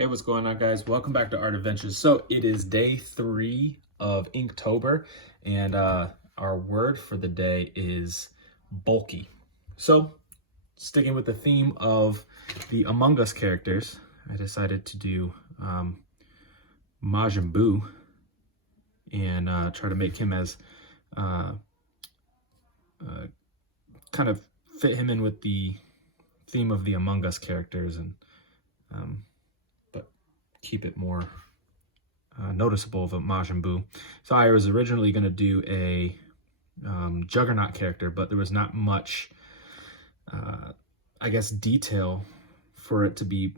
Hey, what's going on, guys? Welcome back to Art Adventures. So it is day 3 of Inktober, and our word for the day is bulky. So sticking with the theme of the Among Us characters, I decided to do Majin Buu and try to make him as kind of fit him in with the theme of the Among Us characters, and but keep it more noticeable of a Majin Buu. So I was originally going to do a Juggernaut character, but there was not much, I guess, detail for it to be,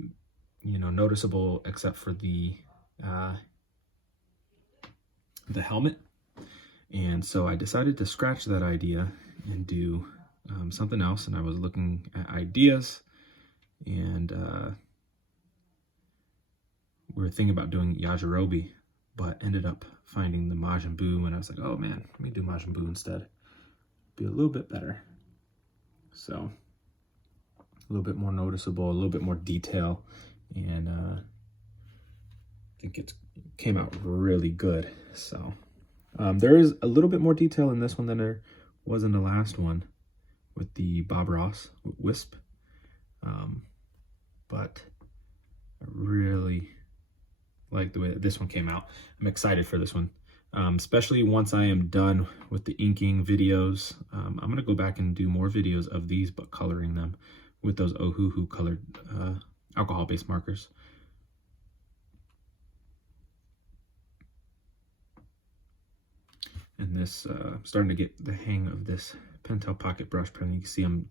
noticeable, except for the helmet. And so I decided to scratch that idea and do something else. And I was looking at ideas, and we were thinking about doing Yajirobe, but ended up finding the Majin Buu, and I was like, oh man, let me do Majin Buu instead. Be a little bit better. So a little bit more noticeable, a little bit more detail, and I think it came out really good. So there is a little bit more detail in this one than there was in the last one with the Bob Ross Wisp, but I really like the way that this one came out. I'm excited for this one, especially once I am done with the inking videos. I'm going to go back and do more videos of these, but coloring them with those Ohuhu colored alcohol-based markers. And this, I'm starting to get the hang of this Pentel pocket brush pen. You can see I'm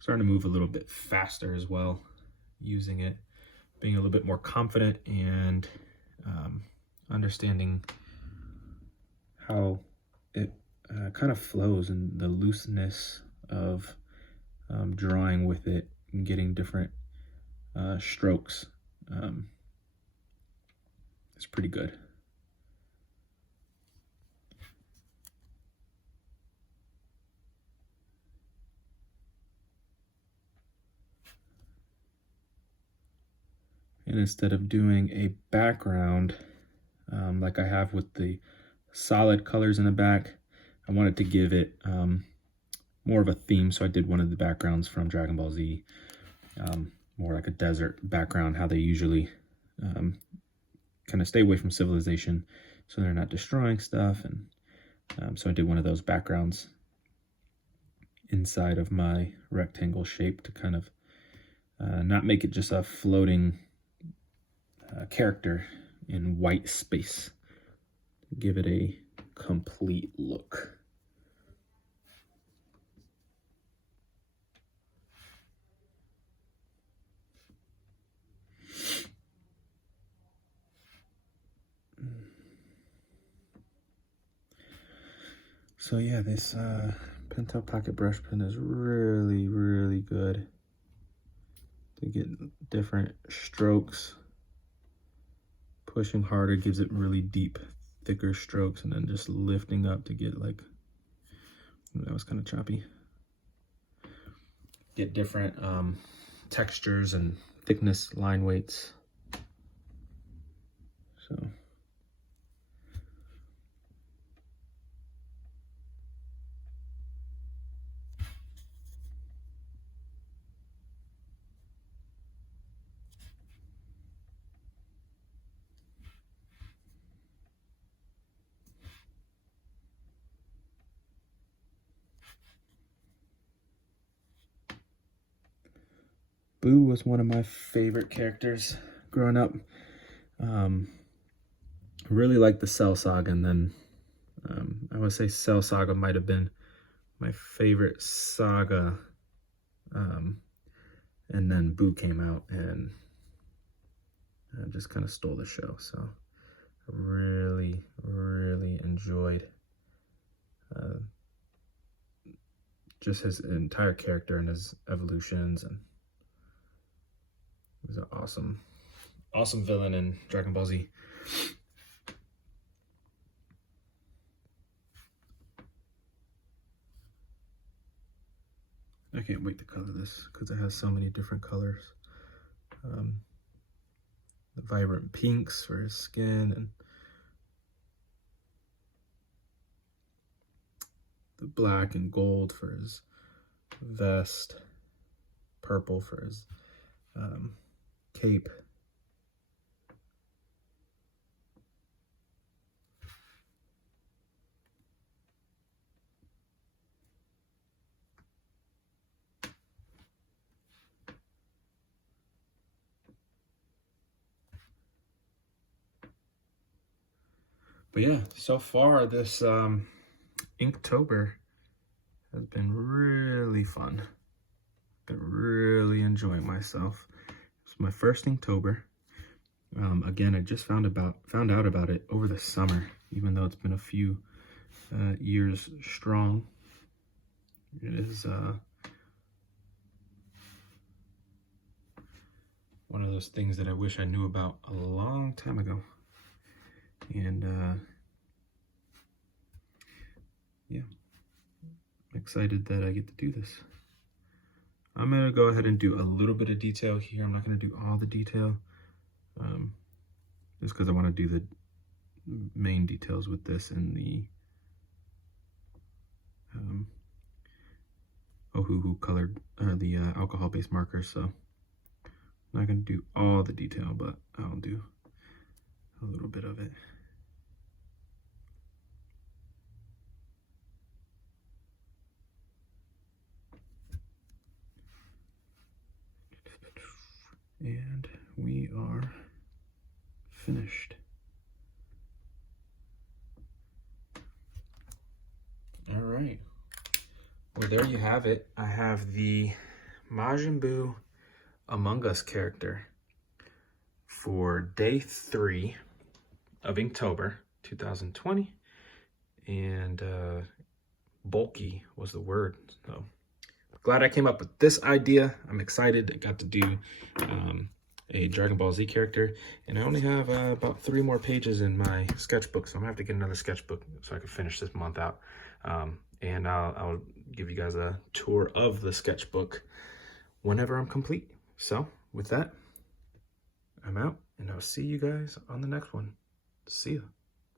starting to move a little bit faster as well, using it, being a little bit more confident, and understanding how it kind of flows, and the looseness of drawing with it and getting different strokes. It's pretty good. And instead of doing a background like I have with the solid colors in the back, I wanted to give it more of a theme. So I did one of the backgrounds from Dragon Ball Z, more like a desert background, how they usually kind of stay away from civilization so they're not destroying stuff. And so I did one of those backgrounds inside of my rectangle shape to kind of not make it just a floating character in white space. Give it a complete look. So yeah, this Pentel pocket brush pen is really, really good to get different strokes. Pushing harder gives it really deep, thicker strokes, and then just lifting up to get, like, that was kind of choppy. Get different textures and thickness line weights. So Buu was one of my favorite characters growing up. Really liked the Cell Saga, and then I would say Cell Saga might have been my favorite saga. And then Buu came out and just kind of stole the show. So I really, really enjoyed just his entire character and his evolutions, and he was an awesome villain in Dragon Ball Z. I can't wait to color this because it has so many different colors. The vibrant pinks for his skin, and the black and gold for his vest, purple for his cape. But yeah, so far this Inktober has been really fun. Been really enjoying myself. It's my first Inktober. Again, I just found out about it over the summer, even though it's been a few years strong. It is one of those things that I wish I knew about a long time ago. And yeah, I'm excited that I get to do this. I'm gonna go ahead and do a little bit of detail here. I'm not gonna do all the detail, just because I want to do the main details with this and the Ohuhu colored, the alcohol-based markers. So I'm not gonna do all the detail, but I'll do a little bit of it. And we are finished. All right. Well, there you have it. I have the Majin Buu Among Us character for day 3 of Inktober 2020. And bulky was the word. So glad I came up with this idea. I'm excited. I got to do a Dragon Ball Z character, and I only have about 3 more pages in my sketchbook, so I'm gonna have to get another sketchbook so I can finish this month out. And I'll give you guys a tour of the sketchbook whenever I'm complete. So with that, I'm out, and I'll see you guys on the next one. See ya.